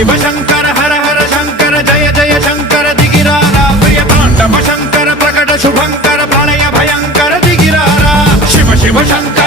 शिव शंकर हर हर शंकर जय जय शंकर दिगिरारा प्रिय तांडव शंकर प्रकट शुभंकर प्रलय भयंकर दिगिरारा शिव शिव शंकर